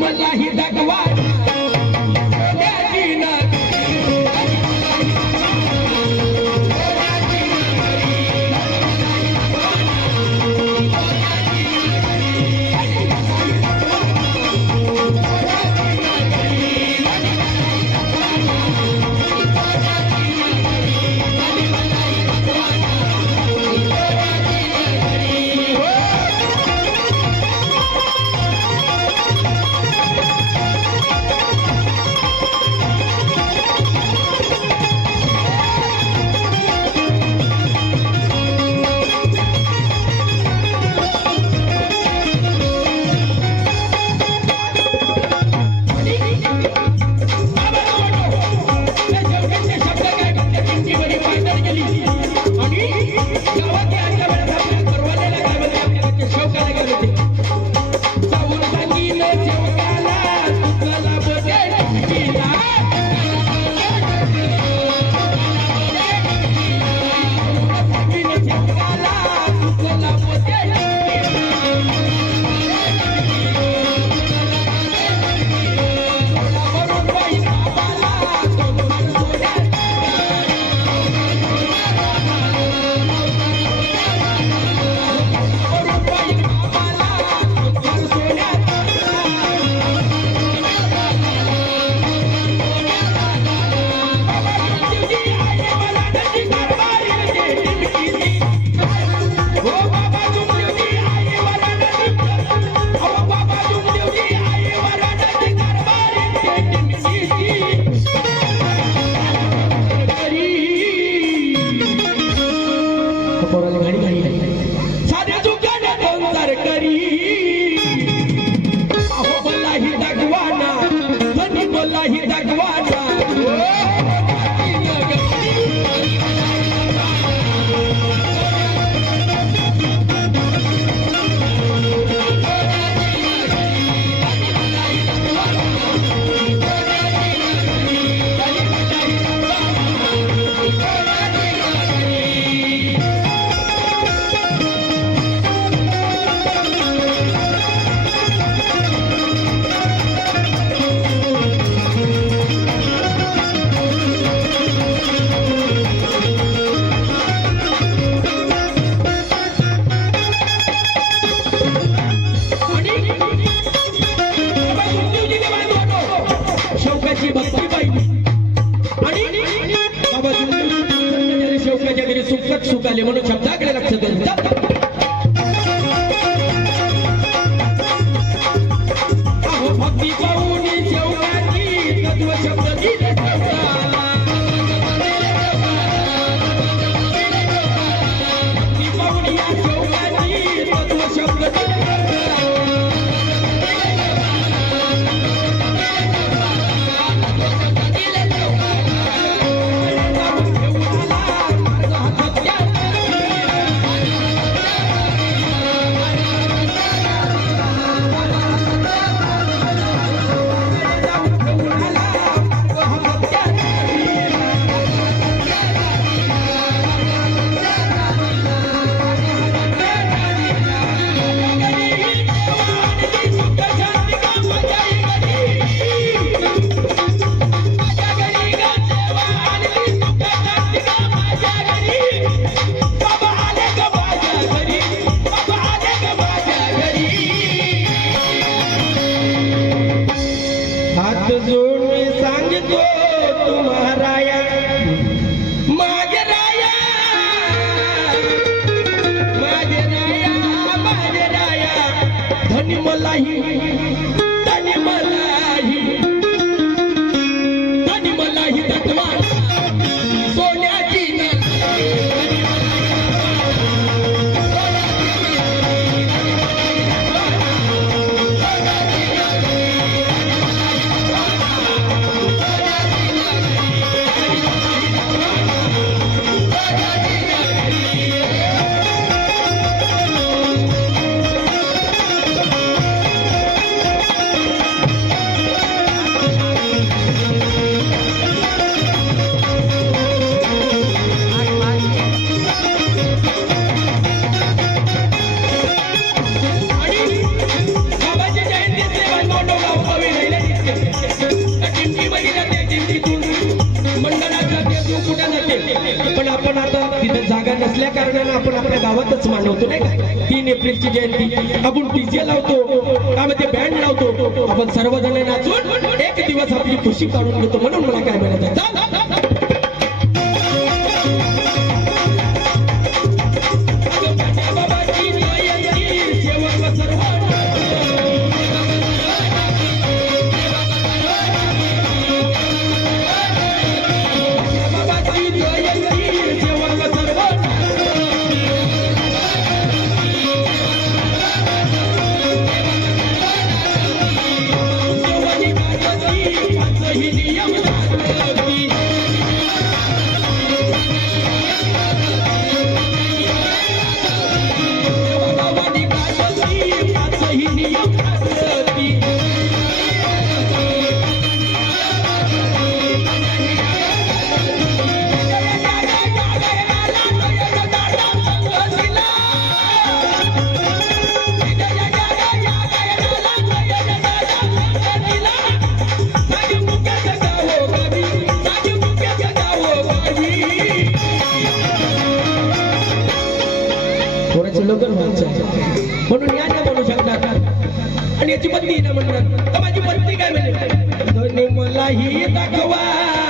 मलाही दाखवा सुखाले म्हणून शब्दाकडे लक्ष देतात भक्ती पाहून शेवटाची तत्व शब्द दिले भक्ती पाहून या शेवटाची तत्व शब्द दिले आपण आता तिथे जागा नसल्या कारणानं आपण आपल्या गावातच मानवतो नाही का 3 एप्रिलची जयंती आपण डीजे लावतो त्यामध्ये बँड लावतो आपण सर्वजण नाचून एक दिवस आपली खुशी काढून घेतो म्हणून मला काय म्हणायचं म्हणून या ना म्हणू शकतात आणि याची पत्नी ना म्हणणार तर माझी पत्नी काय म्हणते मलाही दाखवा